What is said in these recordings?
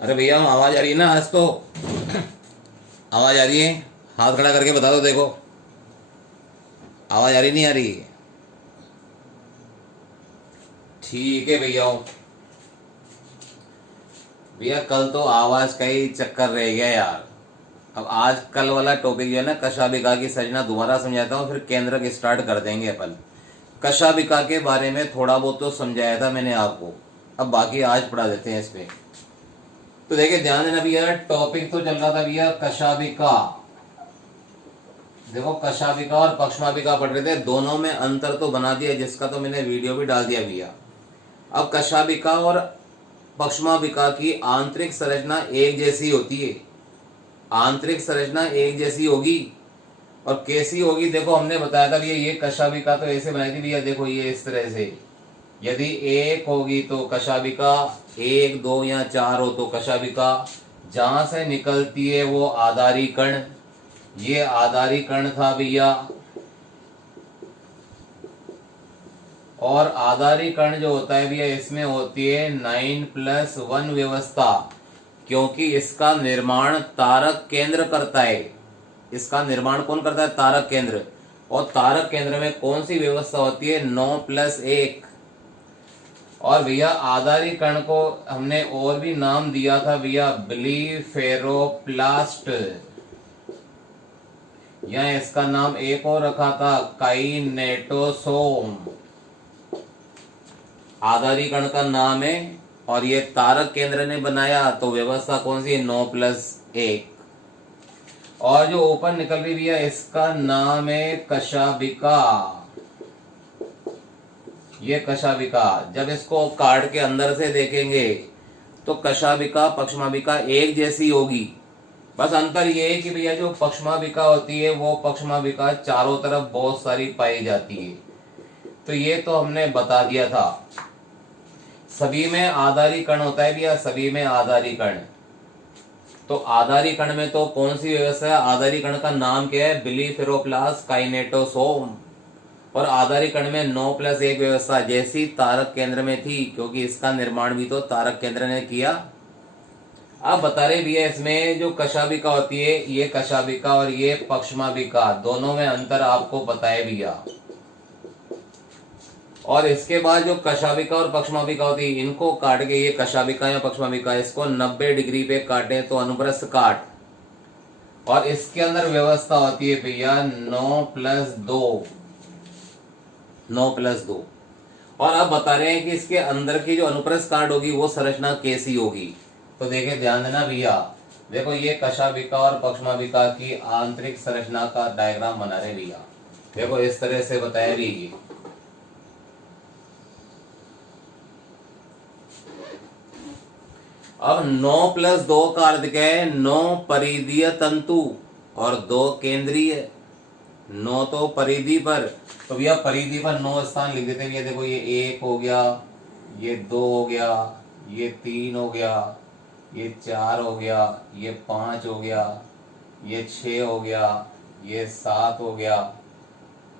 अरे भैया आवाज आ रही है ना आज तो? आवाज आ रही है? हाथ खड़ा करके बता दो, देखो आवाज आ रही नहीं आ रही? ठीक है भैया। भैया कल तो आवाज का ही चक्कर रह गया यार। अब आज कल वाला टॉपिक जो है ना, कशाबिका की सजना दोबारा समझाता हूँ, फिर केंद्रक स्टार्ट कर देंगे अपन। कशाबिका के बारे में थोड़ा बहुत तो समझाया था मैंने आपको, अब बाकी आज पढ़ा देते हैं इस पे। तो देखिए ध्यान देना भैया, टॉपिक तो चल रहा था भैया कशाबिका। देखो कशाबिका और पक्ष्माबिका पढ़ रहे थे, दोनों में अंतर तो बना दिया जिसका तो मैंने वीडियो भी डाल दिया भैया। अब कशाबिका और पक्ष्माबिका की आंतरिक संरचना एक जैसी होती है। आंतरिक संरचना एक जैसी होगी और कैसी होगी, देखो हमने बताया था भैया, ये कशाबिका तो ऐसे बनाई थी भैया, देखो ये इस तरह से। यदि एक होगी तो कशाबिका, एक दो या चार हो तो कशाबिका। जहां से निकलती है वो आधारी कण, ये आधारी कण था भैया। और आधारी कण जो होता है भैया, इसमें होती है 9+1 व्यवस्था, क्योंकि इसका निर्माण तारक केंद्र करता है। इसका निर्माण कौन करता है? तारक केंद्र। और तारक केंद्र में कौन सी व्यवस्था होती है? 9+1। और भैया आधारी कण को हमने और भी नाम दिया था भैया, ब्लीफेरोप्लास्ट, या इसका नाम एक और रखा था काइनेटोसोम। आधारी कण का नाम है और ये तारक केंद्र ने बनाया, तो व्यवस्था कौन सी है? 9+1। और जो ऊपर निकल रही भैया, इसका नाम है कशाबिका। ये कशाबिका, जब इसको काट के अंदर से देखेंगे तो कशाबिका पक्ष्माबिका एक जैसी होगी। बस अंतर ये है कि भैया जो पक्ष्माबिका होती है वो पक्ष्माबिका चारों तरफ बहुत सारी पाई जाती है। तो ये तो हमने बता दिया था। सभी में आधारी कण होता है भैया, सभी में आधारी कण। तो आधारी कण में तो कौन सी व्यवस्था है? आधारी कण का नाम क्या है? ब्लीफेरोप्लास्ट काइनेटोसोम। और आधारी कण में 9+1 व्यवस्था जैसी तारक केंद्र में थी, क्योंकि इसका निर्माण भी तो तारक केंद्र ने किया। अब बता रहे भैया, इसमें जो कशाबिका होती है, ये कशाबिका और ये पक्ष्माबिका, दोनों में अंतर आपको पता है भैया। और इसके बाद जो कशाबिका और पक्ष्माबिका होती है, इनको काट के, ये कशाबिका या पक्ष्माबिका, इसको 90 डिग्री पे काटे तो अनुप्रस्थ काट। और इसके अंदर व्यवस्था होती है भैया 9+2। 9+2। और अब बता रहे हैं कि इसके अंदर की जो अनुप्रस्थ काट होगी वो संरचना कैसी होगी। तो देखिए ध्यान देना भैया, देखो ये कशाबिका और पक्ष्माबिका की आंतरिक संरचना का डायग्राम बना रहे भैया। देखो इस तरह से बताया भी। अब 9+2 का अर्थ क्या है? 9 परिधीय तंतु और 2 केंद्रीय। 9 तो परिधि पर, तो भैया परिधि पर 9 स्थान लिख देते हैं भैया। देखो ये 1 हो गया, ये 2 हो गया, ये 3 हो गया, ये 4 हो गया, ये 5 हो गया, ये 6 हो गया, ये 7 हो गया।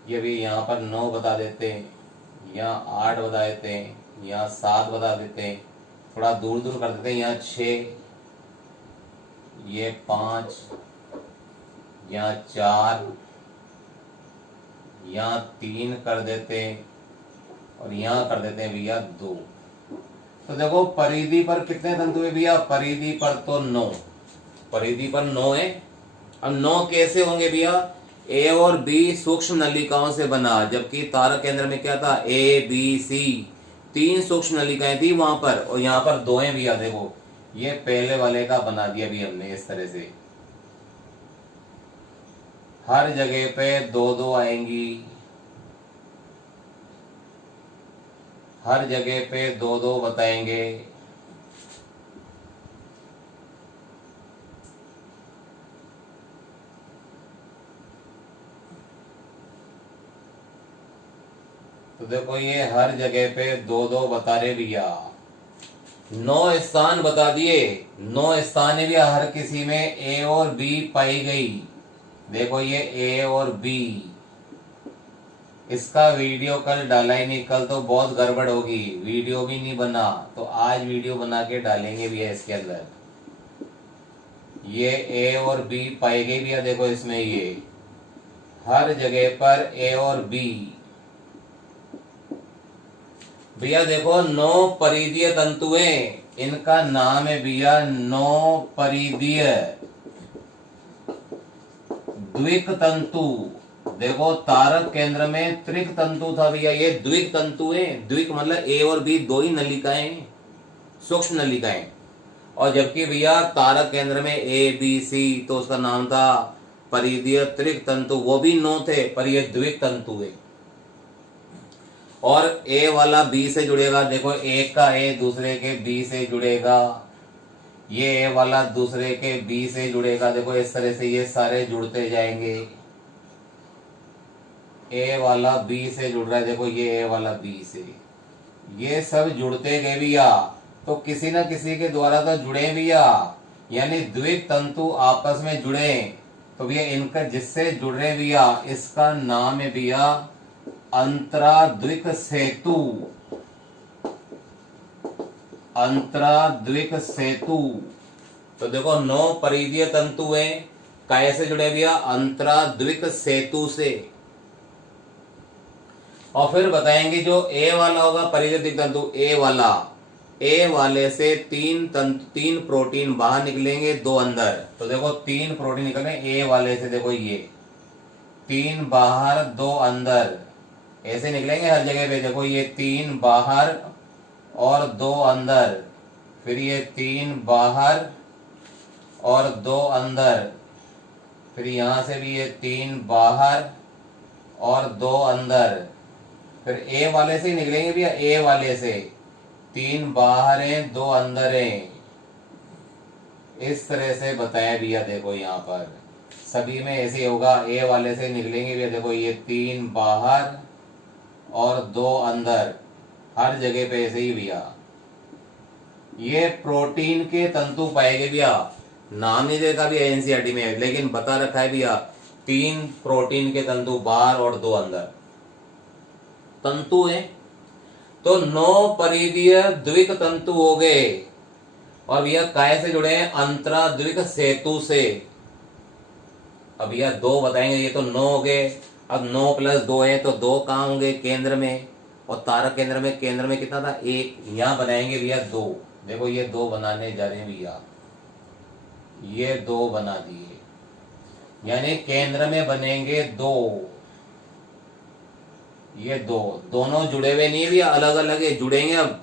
ये भी यहाँ पर 9 बता देते हैं, यहाँ 8 बता देते हैं, यहाँ 7 बता देते हैं, थोड़ा दूर दूर कर देते हैं, यहाँ 6, ये 5, यहाँ 4, यहाँ 3 कर देते हैं, और यहाँ कर देते हैं भैया 2। तो देखो परिधि पर कितने तंतु है भैया? परिधि पर तो 9, परिधि पर 9 है। अब 9 कैसे होंगे भैया? ए और बी सूक्ष्म नलिकाओं से बना, जबकि तारक केंद्र में क्या था? ए बी सी, 3 सूक्ष्म नलिकाएं थी वहां पर, और यहाँ पर 2 हैं भैया। देखो ये पहले वाले का बना दिया भी हमने इस तरह से। हर जगह पे 2-2 आएंगी, हर जगह पे 2-2 बताएंगे। तो देखो ये हर जगह पे 2-2 बता रहे भैया। 9 स्थान बता दिए, 9 स्थान है भैया, हर किसी में ए और बी पाई गई। देखो ये ए और बी, इसका वीडियो कल डाला ही नहीं, कल तो बहुत गड़बड़ होगी, वीडियो भी नहीं बना, तो आज वीडियो बना के डालेंगे भैया इसके अंदर। ये ए और बी पाएंगे भैया, देखो इसमें ये हर जगह पर ए और बी। भैया देखो 9 परिधीय तंतु हैं, इनका नाम है भैया 9 परिधीय द्विक तंतु। देखो तारक केंद्र में त्रिक तंतु था भैया, ये द्विक तंतु है। द्विक मतलब ए और बी दो ही नलिकाएं, सूक्ष्म नलिकाएं। और जबकि भैया तारक केंद्र में ए बी सी, तो उसका नाम था परिधीय त्रिक तंतु, वो भी 9 थे, पर ये द्विक तंतु है। और ए वाला बी से जुड़ेगा, देखो एक का ए दूसरे के बी से जुड़ेगा, ये ए वाला दूसरे के बी से जुड़ेगा। देखो इस तरह से ये सारे जुड़ते जाएंगे। ए वाला बी से जुड़ रहा है, देखो ये ए वाला बी से, ये सब जुड़ते गए भैया, तो किसी न किसी के द्वारा तो जुड़े भैया, यानी द्विक तंतु आपस में जुड़े। तो भैया इनका जिससे जुड़ रहे भैया, इसका नाम है भैया अंतराद्विक सेतु। अंतराद्विक सेतु। तो देखो 9 परिधीय तंतु हैं, कैसे जुड़े भैया? अंतराद्विक सेतु से। और फिर बताएंगे जो ए वाला होगा परिधीय तंतु, ए वाले से 3 प्रोटीन बाहर निकलेंगे, 2 अंदर। तो देखो 3 प्रोटीन निकले ए वाले से, देखो ये 3 बाहर 2 अंदर, ऐसे निकलेंगे हर जगह पे। देखो ये 3 बाहर और 2 अंदर, फिर ये 3 बाहर और 2 अंदर, फिर यहां से भी ये 3 बाहर और 2 अंदर, फिर ए वाले से निकलेंगे भैया, ए वाले से 3 बाहर हैं 2 अंदर हैं। इस तरह से बताया भैया, देखो यहाँ पर सभी में ऐसे होगा, ए वाले से निकलेंगे भैया, देखो ये 3 बाहर और 2 अंदर, हर जगह पे ऐसे ही भैया। ये प्रोटीन के तंतु पाएंगे भैया, नाम नहीं देखा भैया एनसीईआरटी में, लेकिन बता रखा है भैया 3 प्रोटीन के तंतु बाहर और 2 अंदर तंतु है। तो 9 परिधीय द्विक तंतु हो गए। और भैया काय से जुड़े हैं? अंतराद्विक सेतु से। अब भैया 2 बताएंगे, ये तो 9 हो गए। अब 9 + 2 है, तो 2 कहाँ होंगे? केंद्र में। और तारक केंद्र में कितना था? 1। यहां बनाएंगे भैया 2। देखो ये 2 बनाने जा रहे हैं भैया, ये 2 बना दिए, यानी केंद्र में बनेंगे 2। ये 2 दोनों जुड़े हुए नहीं भैया, अलग अलग है, जुड़ेंगे अब।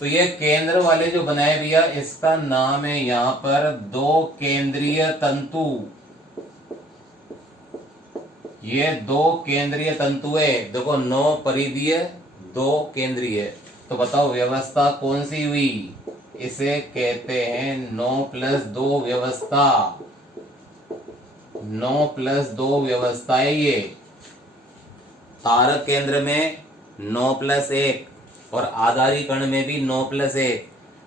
तो ये केंद्र वाले जो बनाए भैया, इसका नाम है यहां पर 2 केंद्रीय तंतु। ये 2 केंद्रीय तंतु है। देखो 9 परिधीय 2 केंद्रीय। तो बताओ व्यवस्था कौन सी हुई? इसे कहते हैं 9 + 2 व्यवस्था। 9 + 2 व्यवस्था है ये। तारक केंद्र में 9 + 1 और आधारी कण में भी 9 + 1,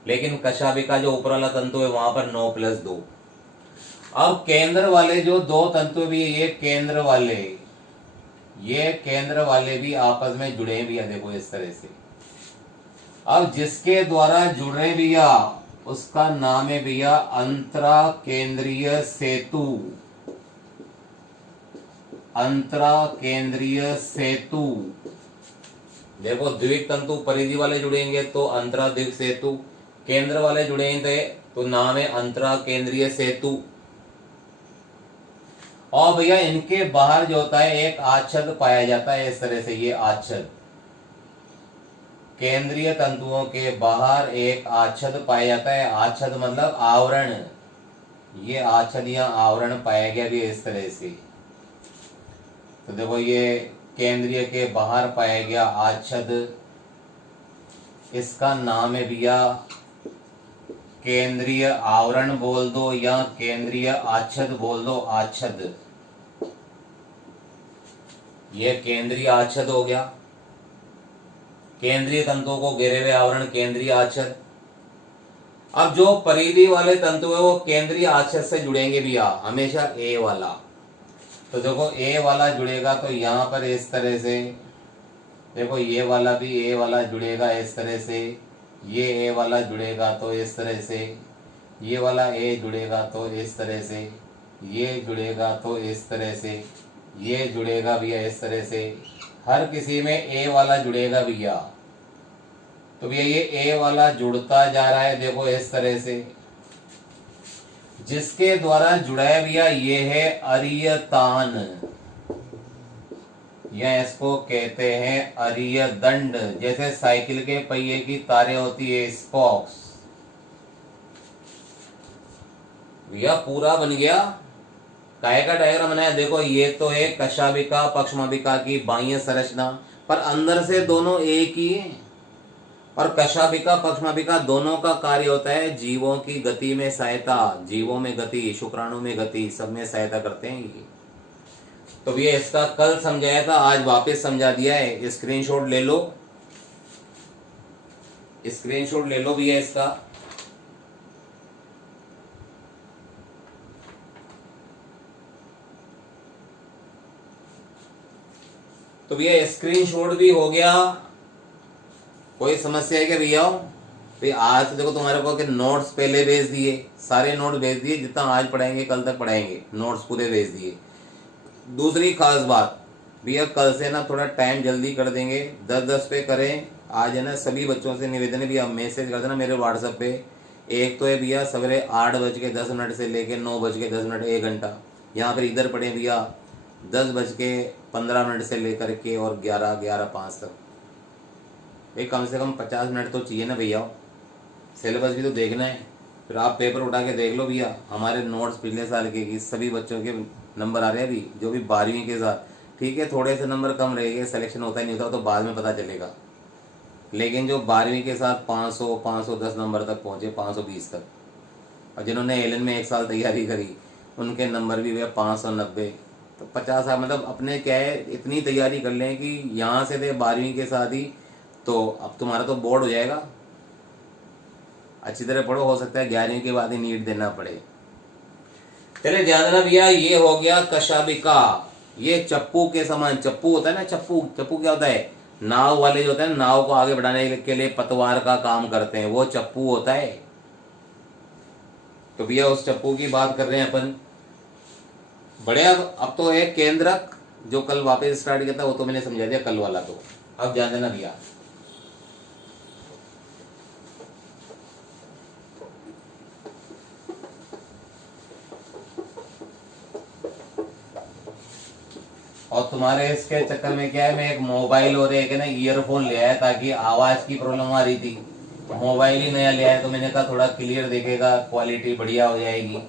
लेकिन कशाभिका जो ऊपर वाला तंतु है वहां पर 9 + 2। अब केंद्र वाले जो 2 तंतु भी, ये केंद्र वाले भी आपस में जुड़े भी है, देखो इस तरह से। अब जिसके द्वारा जुड़ रहे भैया, उसका नाम है भैया अंतरा केंद्रीय सेतु। अंतरा केंद्रीय सेतु। देखो द्विक तंतु परिधि वाले जुड़ेंगे तो अंतराद्विक सेतु, केंद्र वाले जुड़ेंगे तो नाम है अंतरा केंद्रीय सेतु। और भैया इनके बाहर जो होता है एक आच्छद पाया जाता है, इस तरह से ये आच्छद। केंद्रीय तंतुओं के बाहर एक आच्छद पाया जाता है। आच्छद मतलब आवरण। ये आच्छद या आवरण पाया गया भी इस तरह से। तो देखो ये केंद्रीय के बाहर पाया गया आच्छद, इसका नाम है भैया केंद्रीय आवरण बोल दो या केंद्रीय आच्छद बोल दो। आच्छद, ये केंद्रीय आच्छद हो गया। केंद्रीय तंतुओं को घेरे हुए आवरण केंद्रीय आच्छद। अब जो परिधि वाले तंतु है वो केंद्रीय आच्छद से जुड़ेंगे भैया हमेशा, ए वाला। तो देखो ए वाला जुड़ेगा तो यहाँ पर इस तरह से, देखो ये वाला भी ए वाला जुड़ेगा इस तरह से, ये ए वाला जुड़ेगा तो इस तरह से, ये वाला ए जुड़ेगा तो इस तरह से, ये जुड़ेगा तो इस तरह से, ये जुड़ेगा भैया इस तरह से, हर किसी में ए वाला जुड़ेगा भैया। तो भैया ये ए वाला जुड़ता जा रहा है, देखो इस तरह से, जिसके द्वारा जुड़ा है भैया ये है अरियतान, या इसको कहते हैं अरिय दंड। जैसे साइकिल के पहिए की तारें होती है स्पॉक्स, भैया पूरा बन गया। काय का डायग्राम बनाया, देखो ये तो है कशाभिका पक्ष्माभिका की बाह्य संरचना, पर अंदर से दोनों एक ही है। और कशाभिका पक्ष्माभिका दोनों का कार्य होता है जीवों की गति में सहायता, जीवों में गति, शुक्राणु में गति, सब में सहायता करते हैं ये। तो भैया इसका कल समझाया था, आज वापस समझा दिया है। स्क्रीनशॉट ले लो, स्क्रीनशॉट ले लो भैया इसका। तो भैया स्क्रीनशॉट भी हो गया। कोई समस्या है क्या भैया? भैया आज तो देखो तुम्हारे को कि नोट्स पहले भेज दिए, सारे नोट्स भेज दिए, जितना आज पढ़ाएंगे कल तक पढ़ाएंगे, नोट्स पूरे भेज दिए। दूसरी खास बात भैया, कल से ना थोड़ा टाइम जल्दी कर देंगे, 10-10 पे करें। आज है ना सभी बच्चों से निवेदन है भैया, मैसेज कर देना मेरे व्हाट्सएप पे। एक तो है भैया सवेरे 8:10 से लेके 9:10 1 घंटा, यहाँ पर इधर पढ़े भैया 10:15 से लेकर के और 11:05 तक। भाई कम से कम 50 मिनट तो चाहिए ना भैया, सिलेबस भी तो देखना है। फिर आप पेपर उठा के देख लो भैया, हमारे नोट्स पिछले साल के सभी बच्चों के नंबर आ रहे हैं अभी, जो भी 12वीं के साथ। ठीक है थोड़े से नंबर कम रहेंगे, सिलेक्शन होता ही नहीं होता तो बाद में पता चलेगा, लेकिन जो 12वीं के साथ 510 नंबर तक पहुंचे, 520 तक, और जिन्होंने एलन में 1 साल तैयारी करी उनके नंबर भी भैया 590। तो 50 मतलब अपने क्या है, इतनी तैयारी कर लें कि यहाँ से थे 12वीं के साथ ही, तो अब तुम्हारा तो बोर्ड हो जाएगा। अच्छी तरह पढ़ो, हो सकता है 11वीं के बाद ही नीट देना पड़े। चले ध्यान देना भैया, ये हो गया कशाभिका। ये चप्पू के समान, चप्पू होता है ना, चप्पू, चप्पू क्या होता है, नाव वाले जो होते हैं नाव को आगे बढ़ाने के लिए पतवार का काम करते हैं, वो चप्पू होता है। तो भैया उस चप्पू की बात कर रहे हैं अपन। बढ़िया, अब तो एक केंद्रक जो कल वापस स्टार्ट किया था वो तो मैंने समझा दिया कल वाला, तो अब ध्यान देना भैया। और तुम्हारे इसके चक्कर में क्या है, मैं एक मोबाइल और एक है ना ईयरफोन ले आया, ताकि आवाज की प्रॉब्लम आ रही थी। मोबाइल ही नया ले आया तो मैंने कहा थोड़ा क्लियर देखेगा, क्वालिटी बढ़िया हो जाएगी।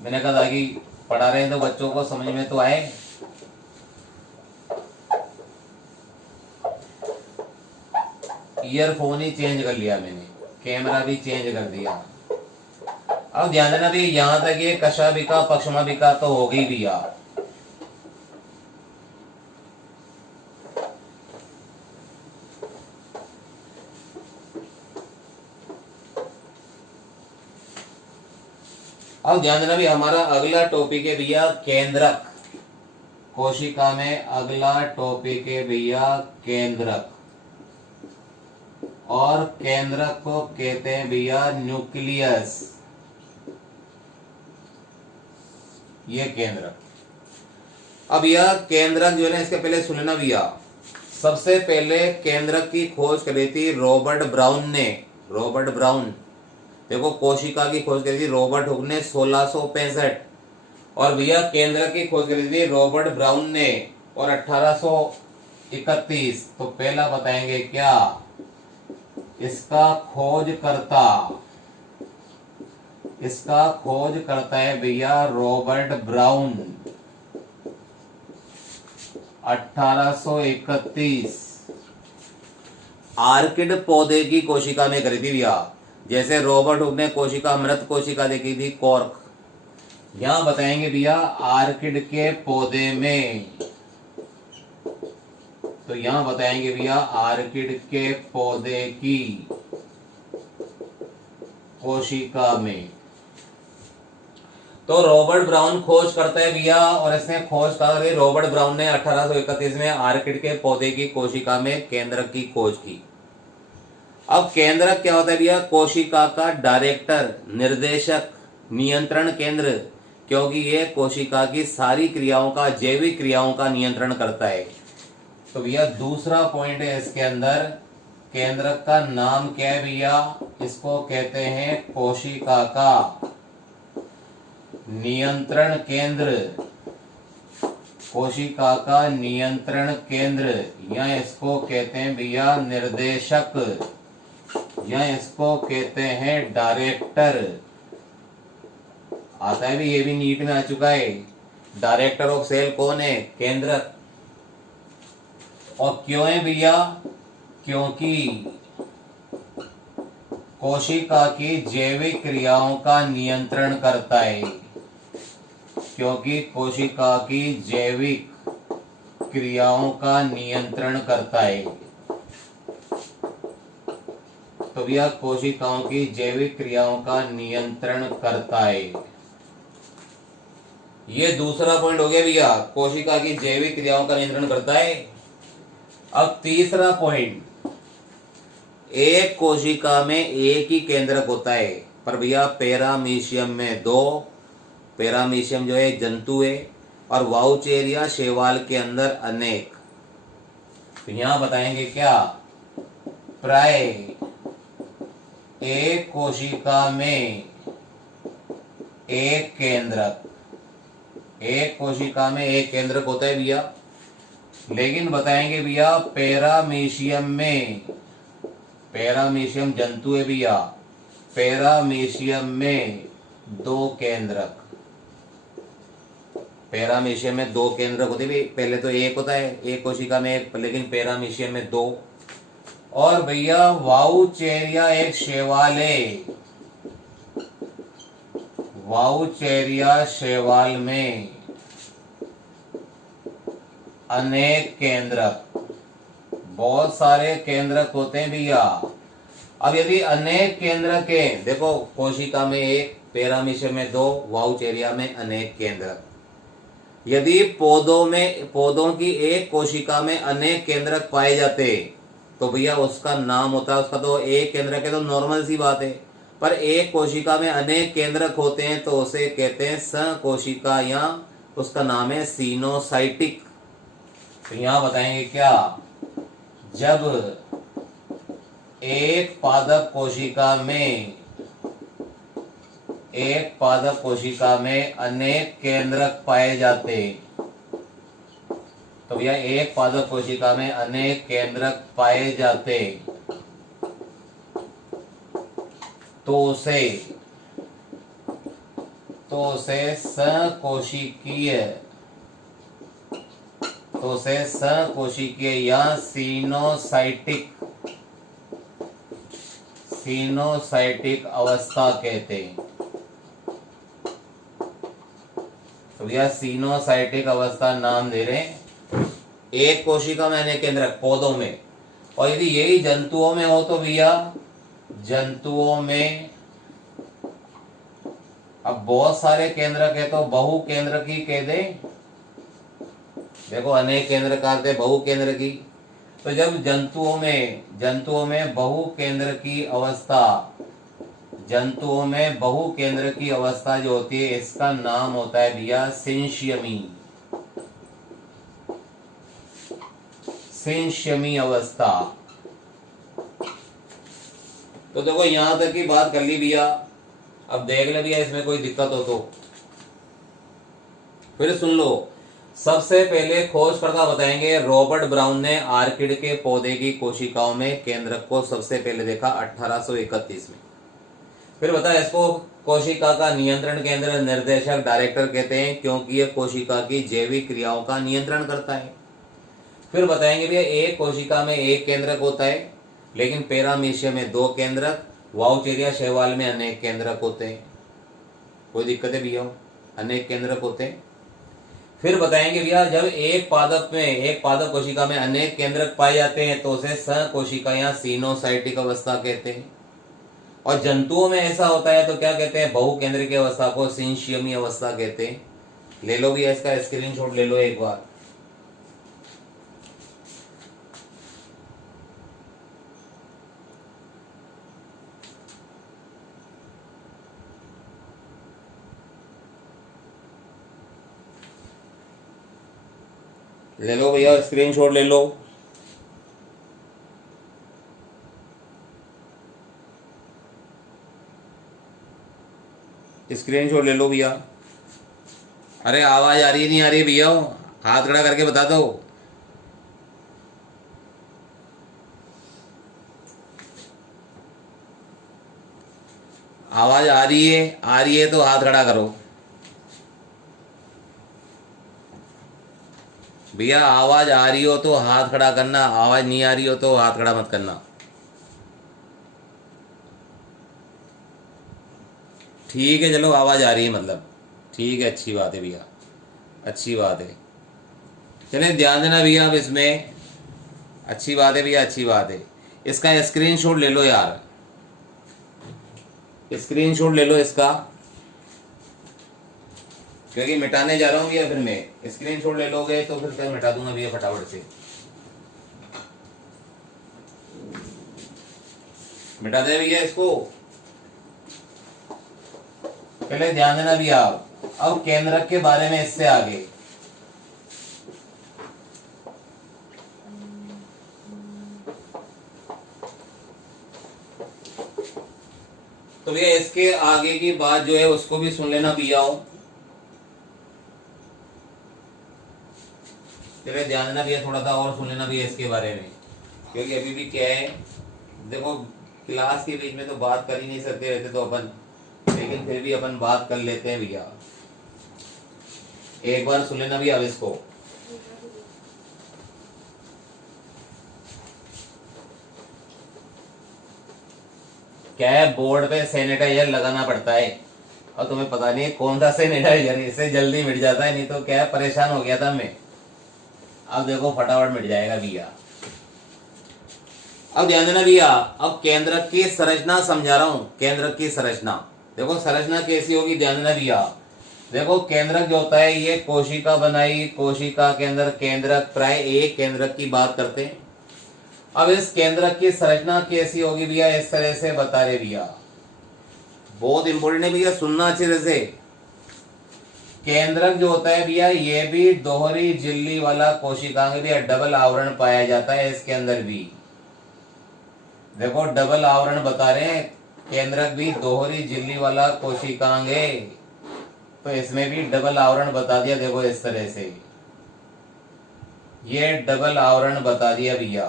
मैंने कहा ताकि पढ़ा रहे हैं तो बच्चों को समझ में तो आए। ईयरफोन ही चेंज कर लिया मैंने, कैमरा भी चेंज कर दिया। अब ध्यान देना भी, यहां तक ये कशाभिका पक्ष्माभिका तो हो गई भैया। अब ध्यान देना भी, हमारा अगला टॉपिक है भैया केंद्रक। कोशिका में अगला टॉपिक है भैया केंद्रक, और केंद्रक को कहते हैं भैया न्यूक्लियस। ये केंद्रक। अब यह केंद्रक जो है ना, इसके पहले सुनना भैया, सबसे पहले केंद्रक की खोज करी थी रॉबर्ट ब्राउन ने। रॉबर्ट ब्राउन, देखो कोशिका की खोज करी थी रॉबर्ट हुक ने 1665, और भैया केंद्रक की खोज करी थी रॉबर्ट ब्राउन ने और 1831। तो पहला बताएंगे क्या, इसका खोजकर्ता, इसका खोज करता है भैया रॉबर्ट ब्राउन 1831। आर्किड पौधे की कोशिका में करी थी भैया। जैसे रॉबर्ट हुक ने कोशिका, मृत कोशिका देखी थी कॉर्क, यहां बताएंगे भैया आर्किड के पौधे में। तो यहां बताएंगे भैया आर्किड के पौधे की कोशिका में। तो रॉबर्ट ब्राउन खोज करता है भैया, और इसने खोज करी, रॉबर्ट ब्राउन ने 1831 में आर्किड के पौधे की कोशिका में केंद्रक की खोज की। अब केंद्रक क्या होता है भैया? कोशिका का डायरेक्टर, निर्देशक, नियंत्रण केंद्र, क्योंकि ये कोशिका की सारी क्रियाओं का, जैविक क्रियाओं का नियंत्रण करता है। तो भैया दूसरा पॉइंट है इसके अंदर, केंद्रक का नाम क्या है भैया? इसको कहते हैं कोशिका का नियंत्रण केंद्र, कोशिका का नियंत्रण केंद्र, या इसको कहते हैं भैया निर्देशक, या इसको कहते हैं डायरेक्टर। आता है भी, ये भी नीट में आ चुका है। डायरेक्टर ऑफ सेल कौन है? केंद्रक। और क्यों है भैया? क्योंकि कोशिका की जैविक क्रियाओं का नियंत्रण करता है, क्योंकि कोशिका की जैविक क्रियाओं का नियंत्रण करता है। तो भैया कोशिकाओं की जैविक क्रियाओं का नियंत्रण करता है। ये दूसरा पॉइंट हो गया भैया, कोशिका की जैविक क्रियाओं का नियंत्रण करता है। अब तीसरा पॉइंट, एक कोशिका में एक ही केंद्रक होता है, पर भैया पैरामीशियम में दो। पैरामीशियम जो है जंतु है, और वाउचेरिया शैवाल के अंदर अनेक। तो यहां बताएंगे क्या? प्राय एक कोशिका में एक केंद्रक, एक कोशिका में एक केंद्रक होता है भैया। लेकिन बताएंगे भैया पैरामीशियम में, पैरामीशियम जंतु है भैया, पैरामीशियम में दो केंद्रक, पैरामीशियम में दो केंद्रक होते हैं। पहले तो एक होता है एक कोशिका में एक, लेकिन पैरामीशियम में दो। और भैया वाउचेरिया एक शैवाल है, वाउचेरिया शैवाल में अनेक केंद्रक, बहुत सारे केंद्रक होते हैं भैया। अब यदि अनेक केंद्रक है, देखो कोशिका में एक, पैरामीशियम में दो, वाउचेरिया में अनेक केंद्रक। यदि पौधों की एक कोशिका में अनेक केंद्रक पाए जाते, तो भैया उसका नाम होता है, उसका तो एक केंद्रक है तो नॉर्मल सी बात है, पर एक कोशिका में अनेक केंद्रक होते हैं तो उसे कहते हैं सहकोशिका, या उसका नाम है सीनोसाइटिक। तो यहां बताएंगे क्या? जब एक पादप कोशिका में अनेक केंद्रक पाए जाते, तो भैया एक पादप कोशिका में अनेक केंद्रक पाए जाते, तो उसे सहकोशिकीय या सीनोसाइटिक अवस्था कहते हैं। तो भैया सीनोसाइटिक अवस्था नाम दे रहे हैं एक कोशिका में अनेक केंद्रक पौधों में। और यदि यही जंतुओं में हो तो भैया जंतुओं में अब बहुत सारे केंद्रक है तो बहु केंद्रकी कह दे। देखो अनेक केंद्र करते बहु केंद्रकी, तो जब जंतुओं में बहु केंद्र की अवस्था जो होती है, इसका नाम होता है भैया सिंशियमी अवस्था। तो देखो यहां तक की बात कर ली भैया। अब देख ले भैया इसमें कोई दिक्कत हो तो फिर सुन लो। सबसे पहले खोजकर्ता बताएंगे रॉबर्ट ब्राउन ने आर्किड के पौधे की कोशिकाओं में केंद्रक को सबसे पहले देखा 1831 में। फिर बता इसको कोशिका का नियंत्रण केंद्र, निर्देशक, डायरेक्टर कहते हैं, क्योंकि यह कोशिका की जैविक क्रियाओं का नियंत्रण करता है। फिर बताएंगे भैया एक कोशिका में एक केंद्रक होता है, लेकिन पैरामीशियम में दो केंद्रक, वाउचेरिया शैवाल में अनेक केंद्रक होते हैं। कोई दिक्कत है भैया? अनेक केंद्रक होते हैं। फिर बताएंगे भैया जब एक पादप कोशिका में अनेक केंद्रक पाए जाते हैं तो उसे सहकोशिका या सीनोसाइटिक अवस्था कहते हैं। और जंतुओं में ऐसा होता है तो क्या कहते हैं? बहुकेंद्रिक अवस्था को सिंशियमी अवस्था कहते हैं। ले लो भैया इसका स्क्रीनशॉट ले लो एक बार। ले लो भैया, स्क्रीनशॉट ले लो। स्क्रीनशॉट ले लो भैया। अरे आवाज आ रही है नहीं आ रही है भैया, हाथ खड़ा करके बता दो। आवाज आ रही है तो हाथ खड़ा करो भैया। आवाज आ रही हो तो हाथ खड़ा करना, आवाज नहीं आ रही हो तो हाथ खड़ा मत करना। ठीक है चलो, आवाज आ रही है मतलब, ठीक है, अच्छी बात है भैया, अच्छी बात है। चले ध्यान देना भैया अब इसमें, अच्छी बात है भैया, अच्छी बात है। इसका स्क्रीनशॉट ले लो यार, स्क्रीनशॉट ले लो इसका, क्योंकि मिटाने जा रहा हूँ भैया। फिर मैं स्क्रीनशॉट ले लोगे तो फिर मिटा दूंगा भैया फटाफट से। मिटा दे भैया इसको। पहले ध्यान देना भैया, अब केंद्रक के बारे में इससे आगे। तो भैया इसके आगे की बात जो है उसको भी सुन लेना भैया। चलिए ध्यान देना भैया, थोड़ा सा और सुन लेना भैया इसके बारे में, क्योंकि अभी भी क्या है, देखो क्लास के बीच में तो बात कर ही नहीं सकते रहते तो अपन, लेकिन फिर भी अपन बात कर लेते हैं भैया। एक बार सुन लेना भैया अब इसको। क्या है, बोर्ड पे सैनिटाइजर लगाना पड़ता है और तुम्हें पता नहीं कौन सा सैनिटाइजर, इससे जल्दी मिट जाता है, नहीं तो क्या है परेशान हो गया था मैं। अब देखो फटाफट मिट जाएगा भैया। अब ध्यान देना भैया, अब केंद्रक की संरचना समझा रहा हूं। केंद्रक की संरचना देखो, संरचना कैसी होगी, ध्यान देना भैया। देखो केंद्रक जो होता है ये कोशिका बनाई, कोशिका के अंदर केंद्रक, प्राय एक केंद्रक की बात करते हैं। अब इस केंद्रक की संरचना कैसी होगी भैया, इस तरह से बता रहे भैया, बहुत इंपॉर्टेंट है भैया, सुनना अच्छे तरह से। केंद्रक जो होता है भैया ये भी दोहरी झिल्ली वाला कोशिकांग भैया, डबल आवरण पाया जाता है इसके अंदर भी। देखो डबल आवरण बता रहे हैं, केंद्रक भी दोहरी झिल्ली वाला कोशिकांग है, तो इसमें भी डबल आवरण बता दिया। देखो इस तरह से ये डबल आवरण बता दिया भैया।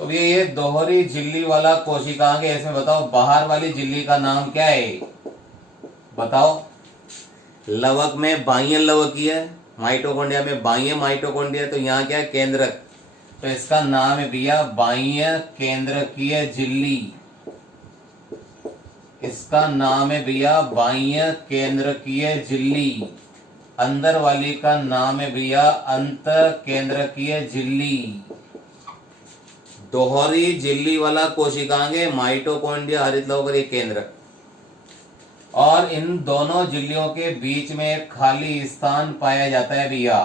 तो भैया ये दोहरी झिल्ली वाला कोशिकांग है, इसमें बताओ बाहर वाली झिल्ली का नाम क्या है, बताओ। लवक में बाह्य लवकीय, माइटोकॉन्ड्रिया में बाह्य माइटोकॉन्ड्रिया, तो यहाँ क्या है केंद्रक, तो इसका नाम है भैया बाह्य केंद्रकीय झिल्ली। इसका नाम है भैया बाह्य केंद्रकीय झिल्ली। अंदर वाली का नाम है भैया अंत केंद्रकीय झिल्ली। दोहरी झिल्ली वाला कोशिकांग है माइटोकॉन्ड्रिया, हरित लवक केंद्रक, और इन दोनों झिल्लियों के बीच में एक खाली स्थान पाया जाता है भैया,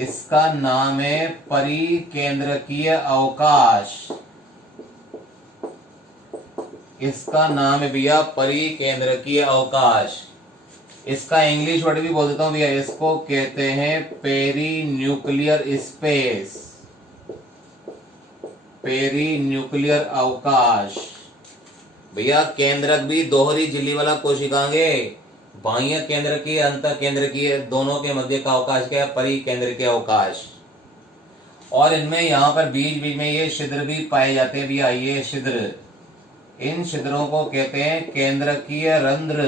इसका नाम है परिकेंद्रकीय अवकाश। इसका नाम है भैया परिकेंद्रकीय अवकाश। इसका इंग्लिश वर्ड भी बोल देता हूं भैया, इसको कहते हैं peri nuclear space, peri nuclear अवकाश। भैया केंद्रक भी दोहरी झिल्ली वाला कोशिकांग है, बाह्य केंद्र की अंत केंद्र की दोनों के मध्य का अवकाश क्या है, परिकेंद्र के अवकाश। और इनमें यहाँ पर बीच बीच में ये छिद्र भी पाए जाते हैं भैया, ये छिद्र, इन छिद्रों को कहते हैं केंद्रकीय रंध्र,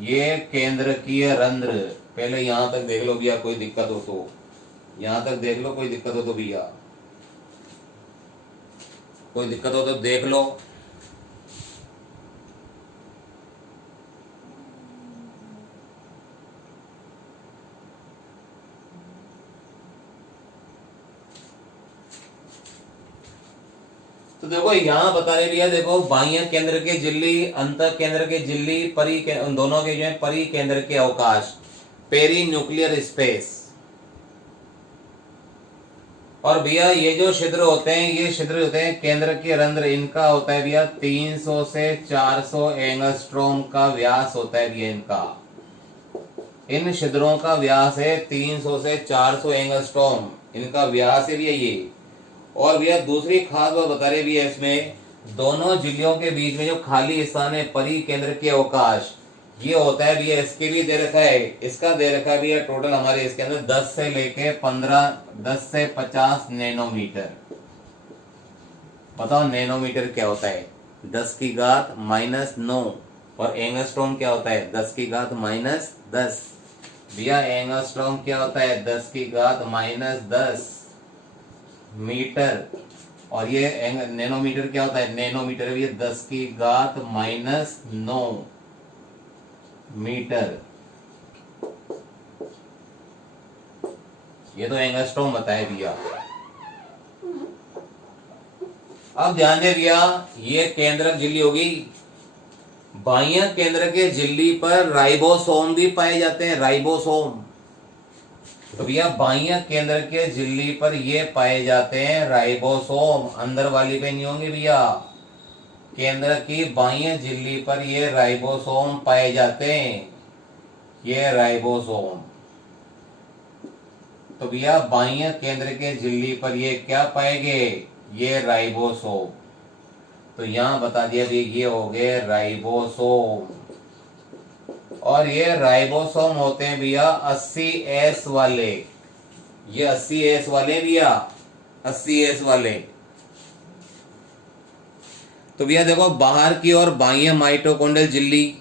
ये केंद्रकीय रंध्र। पहले यहाँ तक देख लो भैया, कोई दिक्कत हो तो यहाँ तक देख लो, कोई दिक्कत हो तो भैया, कोई दिक्कत हो तो देख लो। तो देखो यहाँ बता रहे भैया, देखो बाह्य केंद्र के झिल्ली, अंत केंद्र के झिल्ली, उन दोनों के जो है परि केंद्र के अवकाश, पेरी न्यूक्लियर स्पेस। और भैया ये जो छिद्र होते हैं, ये छिद्र होते हैं केंद्र के रंध्र, इनका होता है भैया 300 से 400 एंगस्ट्रोम का व्यास होता है भैया इनका। इन छिद्रों का व्यास है 300 से 400 एंगस्ट्रोम, इनका व्यास है भैया ये। और भैया दूसरी खास बात बता रहे भैया, इसमें दोनों झिल्लियों के बीच में जो खाली स्थान है परी केंद्र के अवकाश, ये होता है भैया, इसके भी दे रखा है, इसका दे रखा है भैया टोटल हमारे इसके अंदर 10 से लेके 15, 10 से 50 नैनोमीटर। बताओ नैनोमीटर क्या होता है? 10 की घात -9। और एंगस्ट्रोम क्या होता है? 10 की घात -10। भैया एंगस्ट्रोम क्या होता है? 10 की घात -10 मीटर। और ये नैनोमीटर क्या होता है? नैनोमीटर भी 10 की घात -9 मीटर। ये तो एंगस्ट्रोम बताए भैया। अब ध्यान दे भैया, ये केंद्रक झिल्ली होगी। बाह्य केंद्र के झिल्ली पर राइबोसोम भी पाए जाते हैं, राइबोसोम। तो भैया बाह्य केंद्र के झिल्ली पर ये पाए जाते हैं राइबोसोम, अंदर वाली पे नहीं होंगे भैया। केंद्र की बाह्य झिल्ली पर ये राइबोसोम पाए जाते हैं, ये राइबोसोम। तो भैया बाह्य केंद्र के झिल्ली पर ये क्या पाएंगे? ये राइबोसोम। तो यहां बता दिया भी ये हो गए राइबोसोम। और ये राइबोसोम होते हैं भैया 80S वाले, ये 80S वाले भैया, 80S वाले। तो भैया देखो, बाहर की ओर बाह्य माइटोकॉन्ड्रियल झिल्ली,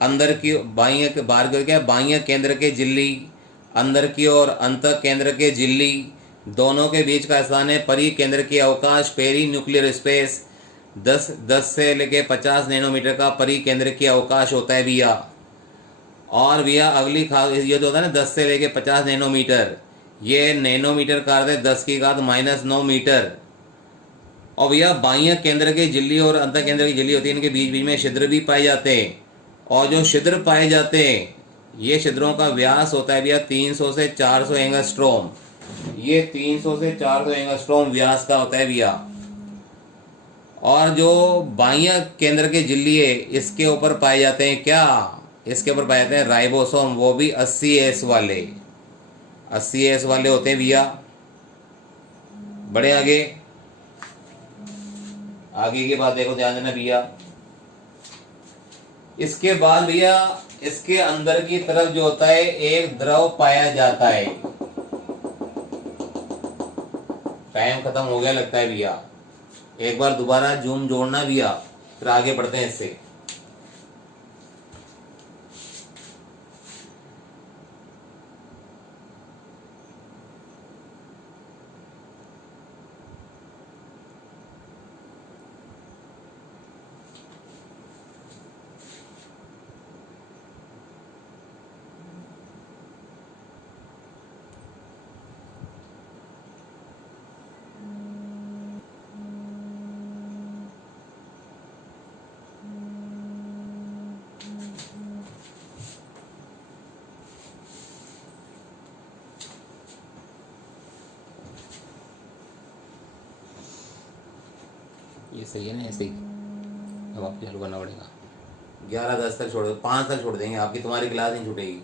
अंदर की बाह्य के बाहर की क्या, बाह्य केंद्र के झिल्ली, अंदर की ओर अंत केंद्र के झिल्ली, दोनों के बीच का स्थान है परी केंद्र की अवकाश, पेरी न्यूक्लियर स्पेस। 10 से लेके 50 नैनोमीटर का परी केंद्र की अवकाश होता है भैया। और भैया अगली खास ये जो होता है ना 10 से लेके 50 नैनोमीटर, ये नैनोमीटर का अर्थ है 10 की घात -9 मीटर। और भैया बाह्य केंद्र के झिल्ली और अंत केंद्र की झिल्ली होती है, इनके बीच बीच में छिद्र भी पाए जाते हैं। और जो छिद्र पाए जाते हैं, ये छिद्रों का व्यास होता है भैया 300 से 400 एंगस्ट्रोम। ये 300 से 400 एंगस्ट्रोम व्यास का होता है भैया। और जो बाह्य केंद्र के झिल्ली है, इसके ऊपर पाए जाते हैं क्या? इसके ऊपर पाए जाते हैं राइबोसोम, वो भी 80S वाले, 80S वाले होते हैं भैया। बड़े आगे की बात देखो, ध्यान देना भैया। इसके बाद भैया इसके अंदर की तरफ जो होता है एक द्रव पाया जाता है। टाइम खत्म हो गया लगता है भैया, एक बार दोबारा जूम जोड़ना भैया, फिर आगे बढ़ते हैं इससे। ये सही है ना? ऐसे ही अब आपको चालू करना पड़ेगा। 11-10 तक छोड़ दो, 5 तक छोड़ देंगे, आपकी तुम्हारी क्लास नहीं छूटेगी।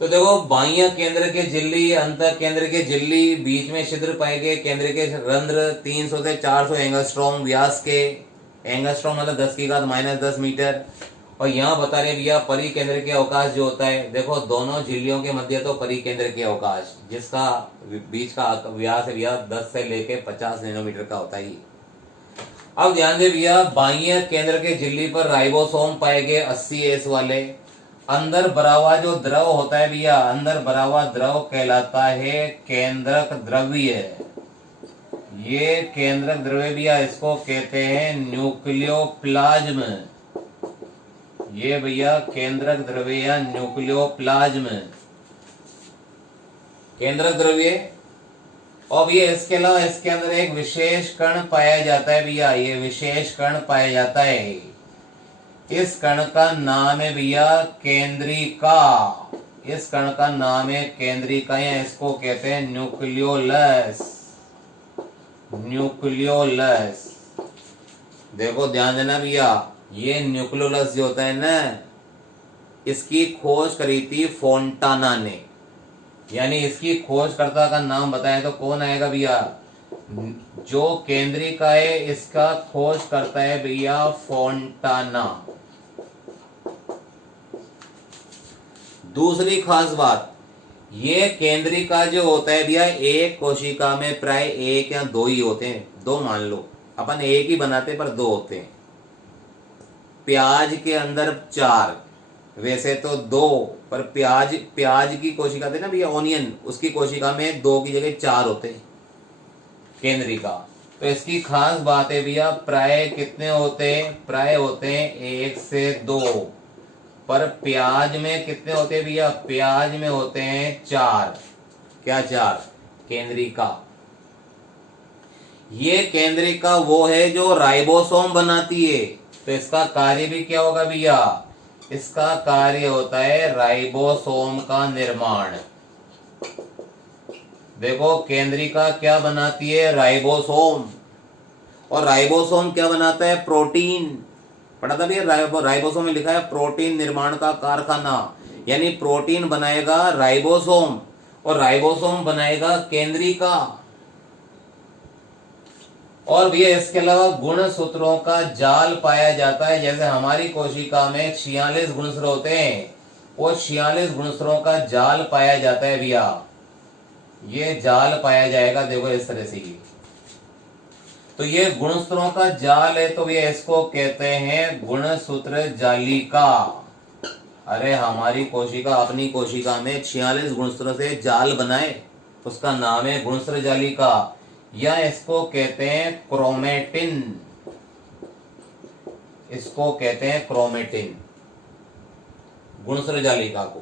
तो देखो, बाह्य केंद्र के झिल्ली, अंत केंद्र के झिल्ली, बीच में छिद्र पाए गए, केंद्र के रंध्र 300 से 400 एंगस्ट्रोम व्यास के, एंगस्ट्रोम मतलब 10 की घात -10 मीटर। और यहाँ बता रहे भैया परी केंद्र के अवकाश जो होता है, देखो दोनों झिल्लियों के मध्य तो परी केंद्र के अवकाश, जिसका बीच का व्यास है भैया 10 से लेके 50 नैनोमीटर का होता है। अब ध्यान दे भैया, बाह्य केंद्र के झिल्ली पर राइबोसोम पाए गए 80S वाले। अंदर भरा हुआ जो द्रव होता है भैया, अंदर भरा हुआ द्रव कहलाता है केंद्रक द्रव्य। ये केंद्रक द्रव्य भैया, इसको कहते हैं न्यूक्लियोप्लाज्म। ये भैया केंद्रक द्रव्य या न्यूक्लियोप्लाज्म, केंद्रक द्रव्य। और ये इसके अलावा इसके अंदर एक विशेष कण पाया जाता है भैया, ये विशेष कण पाया जाता है। इस कण का नाम है भैया केंद्रिका। इस कण का नाम है केंद्रिका, या इसको कहते हैं न्यूक्लियोलस। न्यूक्लियोलस। देखो ध्यान देना भैया, ये न्यूक्लियोलस जो होता है ना, इसकी खोज करी थी फोंटाना ने। यानी इसकी खोजकर्ता का नाम बताएं तो कौन आएगा भैया? जो केंद्रिका है इसका खोज करता है भैया फोंटाना। दूसरी खास बात, ये केंद्रिका जो होता है भैया, एक कोशिका में प्राय एक या दो ही होते हैं, दो मान लो, अपन एक ही बनाते पर दो होते हैं। प्याज के अंदर 4, वैसे तो 2, पर प्याज की कोशिका थे ना भैया, ऑनियन, उसकी कोशिका में 2 की जगह 4 होते हैं केंद्रिका। तो इसकी खास बात है भैया, प्राय कितने होते हैं? प्राय होते हैं 1 से 2। पर प्याज में कितने होते हैं भैया? प्याज में होते हैं 4। क्या 4? केंद्रिका। ये केंद्रिका वो है जो राइबोसोम बनाती है। तो इसका कार्य भी क्या होगा भैया? इसका कार्य होता है राइबोसोम का निर्माण। देखो केंद्रिका क्या बनाती है? राइबोसोम। और राइबोसोम क्या बनाता है? प्रोटीन। पढ़ा था भैया, राइबोसोम में लिखा है प्रोटीन निर्माण का कारखाना। यानी प्रोटीन बनाएगा राइबोसोम और राइबोसोम बनाएगा केंद्रिका। और भैया इसके अलावा गुणसूत्रों का जाल पाया जाता है। जैसे हमारी कोशिका में 46 गुणसूत्र होते हैं, वो 46 गुणसूत्रों का जाल पाया जाता है भैया। ये जाल पाया जाएगा, देखो इस तरह से। ये तो ये गुणसूत्रों का जाल है, तो ये इसको कहते हैं गुणसूत्र जालिका। अरे हमारी कोशिका, अपनी कोशिका में 46 गुणसूत्रों से जाल बनाए, उसका नाम है गुणसूत्र जालिका, या इसको कहते हैं क्रोमेटिन। इसको कहते हैं क्रोमेटिन, गुणसूत्र जालिका को।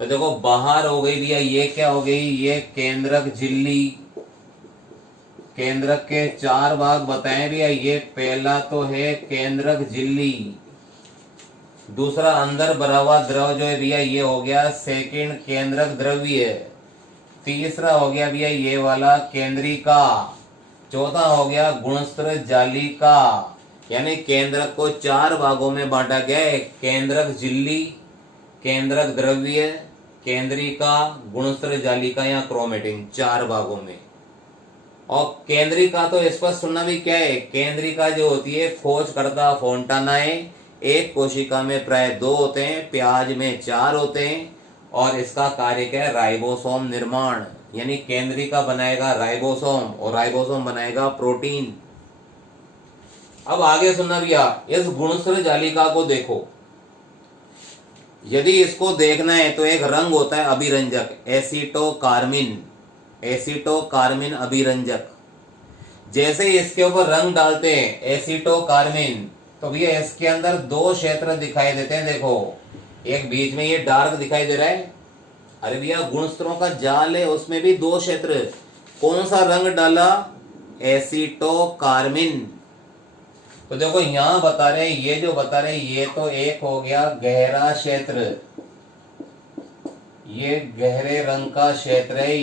तो देखो बाहर हो गई भैया, ये क्या हो गई? ये केंद्रक झिल्ली। केंद्रक के 4 भाग बताएं भैया। ये पहला तो है केंद्रक झिल्ली, दूसरा अंदर भरा हुआ द्रव जो है भैया ये हो गया सेकंड केंद्रक द्रव्य, तीसरा हो गया भैया ये वाला केंद्रिका, चौथा हो गया गुणसूत्र जालिका। यानी केंद्रक को 4 भागों में बांटा गया है, केंद्रक झिल्ली, केंद्रक द्रव्य, केंद्रिका, गुणसूत्र जालिका या क्रोमेटिन, 4 भागों में। और केंद्रिका तो स्पष्ट सुनना भी क्या है, केंद्रिका जो होती है खोजकर्ता फोंटाना है। एक कोशिका में प्राय 2 होते हैं, प्याज में 4 होते हैं। और इसका कार्य क्या है? राइबोसोम निर्माण। यानी केंद्रिका बनाएगा राइबोसोम और राइबोसोम बनाएगा प्रोटीन। अब आगे सुनना भैया, इस गुणसूत्र जालिका को देखो। यदि इसको देखना है तो एक रंग होता है अभिरंजक, एसीटोकार्मिन। एसीटोकार्मिन अभिरंजक। जैसे ही इसके ऊपर रंग डालते हैं एसीटोकार्मिन, तो भैया इसके अंदर 2 क्षेत्र दिखाई देते हैं। देखो एक बीच में ये डार्क दिखाई दे रहा है। अरे भैया गुणसूत्रों का जाल है, उसमें भी 2 क्षेत्र। कौन सा रंग डाला? एसीटोकार्मिन। तो देखो यहां बता रहे हैं, ये जो बता रहे हैं, ये तो एक हो गया गहरा क्षेत्र, ये गहरे रंग का क्षेत्र है।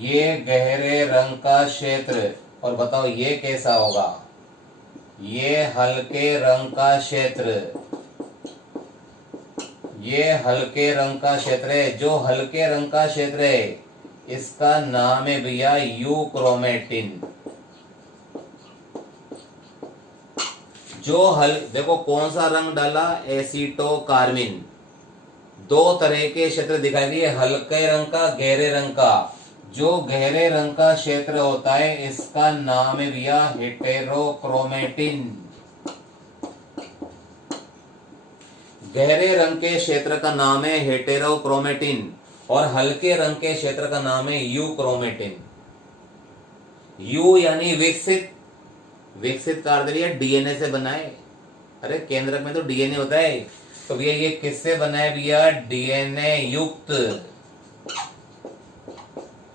ये गहरे रंग का क्षेत्र। और बताओ ये कैसा होगा? ये हल्के रंग का क्षेत्र। ये हल्के रंग का क्षेत्र है। जो हल्के रंग का क्षेत्र है इसका नाम है भैया यूक्रोमेटिन। देखो कौन सा रंग डाला? एसीटोकार्मिन। 2 तरह के क्षेत्र दिखाई दिए, हल्के रंग का, गहरे रंग का। जो गहरे रंग का क्षेत्र होता है इसका नाम है भैया हेटेरोक्रोमेटिन। गहरे रंग के क्षेत्र का नाम है हेटेरोक्रोमेटिन और हल्के रंग के क्षेत्र का नाम है यूक्रोमेटिन। यू यानी विकसित। विकसित का अर्थ लिया डीएनए से बना है। अरे केंद्रक में तो डीएनए होता है। तो भैया ये किससे बना है भैया? डीएनए युक्त।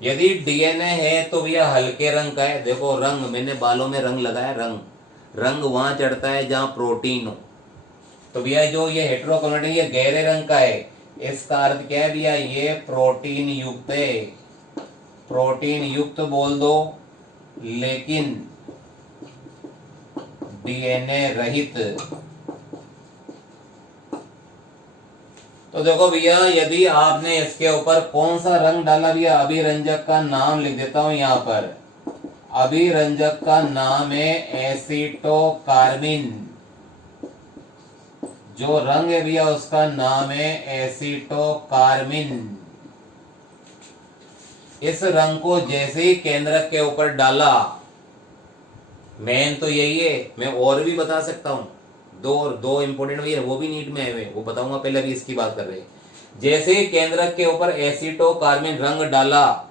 यदि डीएनए है तो भैया हल्के रंग का है। देखो रंग, मैंने बालों में रंग लगाया, रंग वहां चढ़ता है जहां प्रोटीन हो। तो भैया जो ये हेटेरोक्रोमेटिन ये गहरे रंग का है, इसका अर्थ क्या है भैया? ये प्रोटीन युक्त है। प्रोटीन युक्त बोल दो लेकिन डीएनए रहित। तो देखो भैया, यदि आपने इसके ऊपर कौन सा रंग डाला भैया, अभिरंजक का नाम लिख देता हूं यहां पर। अभिरंजक का नाम है एसीटोकार्बिन। जो रंग है भैया उसका नाम है एसीटोकार्बिन। इस रंग को जैसे ही केंद्रक के ऊपर डाला, मेन तो यही है, मैं और भी बता सकता हूं, दो इंपोर्टेंट भैया वो भी नीट में आए हुए, वो बताऊंगा, पहले भी इसकी बात कर रहे हैं। जैसे ही केंद्रक के ऊपर एसीटोकार्बिन रंग डाला,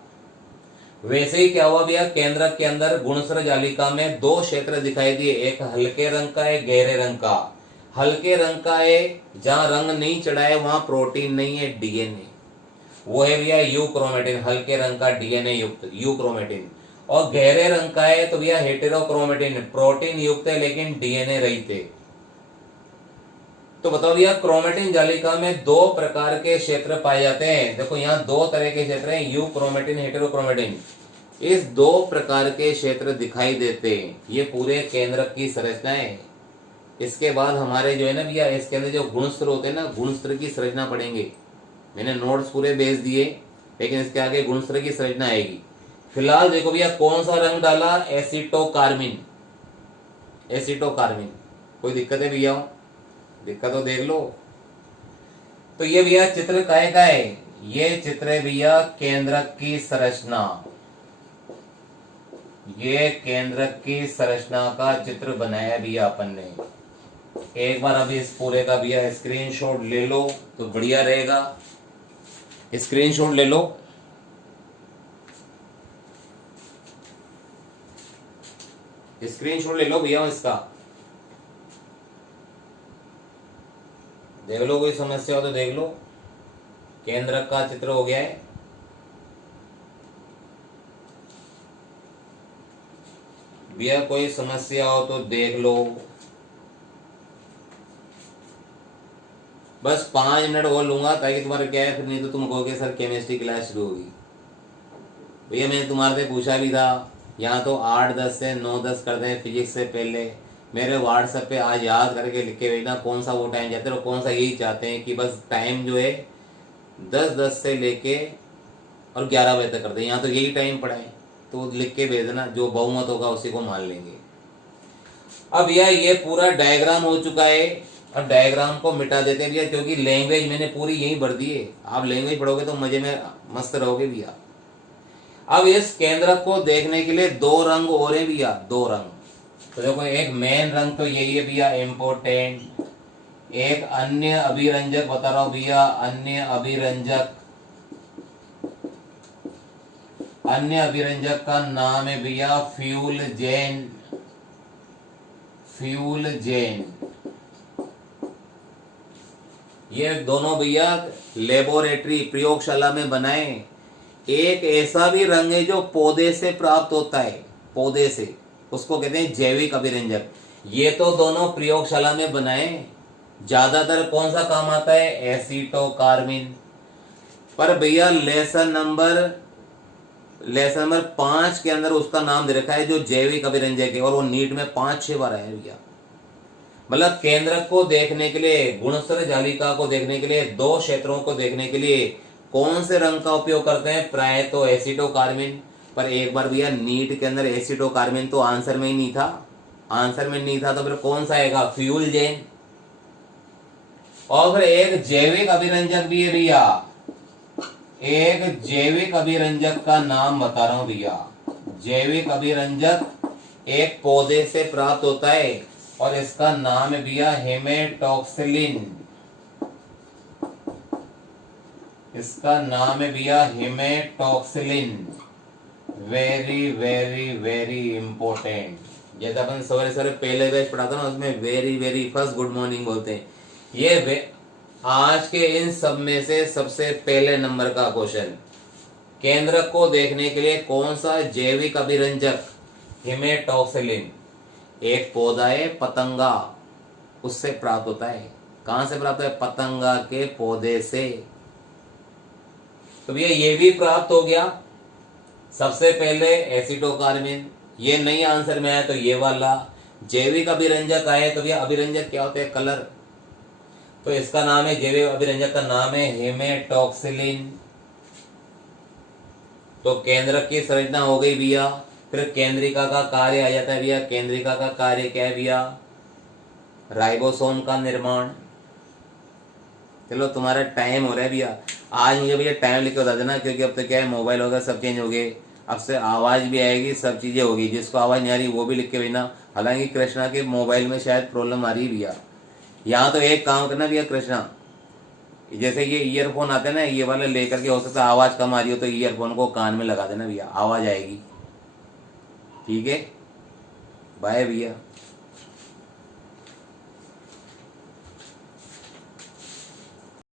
वैसे ही क्या हुआ भैया, केंद्रक के अंदर गुणसूत्र जालिका में दो क्षेत्र दिखाई दिए, एक हल्के रंग का, एक गहरे रंग का। हल्के रंग का है जहां रंग नहीं चढ़ा है, वहां प्रोटीन नहीं है, डीएनए, वो है भैया यूक्रोमेटिन, हल्के रंग का डीएनए युक्त यूक्रोमेटिन। और गहरे रंग का है तो भैया हेटेरोक्रोमेटिन, प्रोटीन युक्त है लेकिन डीएनए रहित है। तो बताओ भैया, क्रोमेटिन जालिका में दो प्रकार के क्षेत्र पाए जाते हैं। देखो यहाँ दो तरह के क्षेत्र हैं, यूक्रोमेटिन, हेटेरोक्रोमेटिन। इस दो प्रकार के क्षेत्र दिखाई देते हैं, ये पूरे केंद्रक की संरचना है। इसके बाद हमारे जो है ना भैया, इसके अंदर जो गुणसूत्र होते हैं ना, गुणसूत्र की संरचना पढ़ेंगे। मैंने नोट्स पूरे भेज दिए, लेकिन इसके आगे गुणसूत्र की संरचना आएगी। फिलहाल देखो भैया, कौन सा रंग डाला, एसीटोकार्बिन। एसीटोकार्बिन, कोई दिक्कत है भैया? दिक्कत तो देख लो। तो ये भैया चित्र काहे का है, ये चित्र है भैया केंद्रक की संरचना। ये केंद्रक की संरचना का चित्र बनाया भैया अपन ने। एक बार अभी इस पूरे का भैया स्क्रीनशॉट ले लो तो बढ़िया रहेगा। स्क्रीनशॉट ले लो। स्क्रीनशॉट ले लो भैया, इसका देख लो, कोई समस्या हो तो देख लो। केंद्रक का चित्र हो गया है। भैया कोई समस्या हो तो देख लो। बस 5 मिनट और लूंगा, ताकि तुम्हारा क्या है, फिर नहीं तो तुम कहोगे सर केमिस्ट्री क्लास शुरू होगी। भैया मैंने तुम्हारे से पूछा भी था, यहाँ तो 8-10 से 9-10 करते हैं फिजिक्स से पहले। मेरे व्हाट्सएप पे आज याद करके लिख के भेजना कौन सा वो टाइम चाहते हैं, और कौन सा यही चाहते हैं कि बस टाइम जो है 10-10 से लेके और 11 बजे तक करते हैं। यहाँ तो यही टाइम पड़ा है, तो लिख के भेज देना, जो बहुमत होगा उसी को मान लेंगे। अब भैया ये पूरा डायग्राम हो चुका है, और डायग्राम को मिटा देते हैं भैया, क्योंकि लैंग्वेज मैंने पूरी यही भर दी है। आप लैंग्वेज पढ़ोगे तो मजे में मस्त रहोगे भैया। अब इस केंद्रक को देखने के लिए दो रंग और हैं भैया, दो रंग। तो देखो, एक मेन रंग तो यही है भैया, इम्पोर्टेंट। एक अन्य अभिरंजक बता रहा हूं भैया, अन्य अभिरंजक। अन्य अभिरंजक का नाम है भैया फ्यूलजेन। फ्यूलजेन। ये दोनों भैया लेबोरेटरी प्रयोगशाला में बनाए। एक ऐसा भी रंग है जो पौधे से प्राप्त होता है, पौधे से, उसको कहते हैं जैविक अभिरंजक। ये तो दोनों प्रयोगशाला में बनाए। ज्यादातर कौन सा काम आता है, एसीटोकार्बिन। पर भैया लेसन नंबर 5 के अंदर उसका नाम दे रखा है जो जैविक अभिरंजक है, और वो नीट में 5-6 बार आया भैया। मतलब केंद्रक को देखने के लिए, गुणसूत्र जालिका को देखने के लिए, दो क्षेत्रों को देखने के लिए कौन से रंग का उपयोग करते हैं, प्राय तो एसीटोकार्बिन। पर एक बार भैया नीट के अंदर एसीटोकार्बिन तो आंसर में ही नहीं था, आंसर में नहीं था, तो फिर कौन सा आएगा, फ्यूलजेन। और फिर एक जैविक अभिरंजक भी है भैया, एक जैविक अभिरंजक का नाम बता रहा हूं भैया। जैविक अभिरंजक एक पौधे से प्राप्त होता है, और इसका नाम है भैया हेमेटॉक्सिलिन। इसका नाम है भैया haematoxylin. Very very very important. जैसे अपन सवेरे सवेरे पहले बैच पढ़ाते ना, उसमें very very first good morning बोलते हैं। ये आज के इन सब में से सबसे पहले नंबर का क्वेश्चन। केंद्रक को देखने के लिए कौन सा जैविक अभिरंजक, हेमेटॉक्सिलिन। एक पौधा है पतंगा, उससे प्राप्त होता है। कहां से प्राप्त है, पतंगा के पौधे से। तो भैया ये भी प्राप्त हो गया। सबसे पहले एसिटोकार्बिन, ये नहीं आंसर में आया तो ये वाला। जैविक अभिरंजक आए तो भैया अभिरंजक क्या होते हैं, कलर, तो इसका नाम है, जैविक अभिरंजक का नाम है हेमेटॉक्सिलिन। तो केंद्रक की संरचना हो गई भैया। फिर केंद्रिका का कार्य आ जाता है भैया। केंद्रिका का कार्य क्या है भैया, राइबोसोम का निर्माण। चलो तुम्हारा टाइम हो रहा है भैया। आज मुझे भैया टाइम लिख के बता देना, क्योंकि अब तो क्या है, मोबाइल वगैरह सब चेंज हो गए, अब से आवाज भी आएगी, सब चीजें होगी। जिसको आवाज नहीं आ रही वो भी लिख के भेजना। हालांकि कृष्णा के मोबाइल में शायद प्रॉब्लम आ रही है भैया। यहाँ तो एक काम करना भैया कृष्णा, जैसे ये ईयरफोन आते हैं ना, ये वाले लेकर के, हो सकता है आवाज कम आ रही हो तो ईयरफोन को कान में लगा देना भैया, आवाज आएगी। ठीक है, बाय भैया।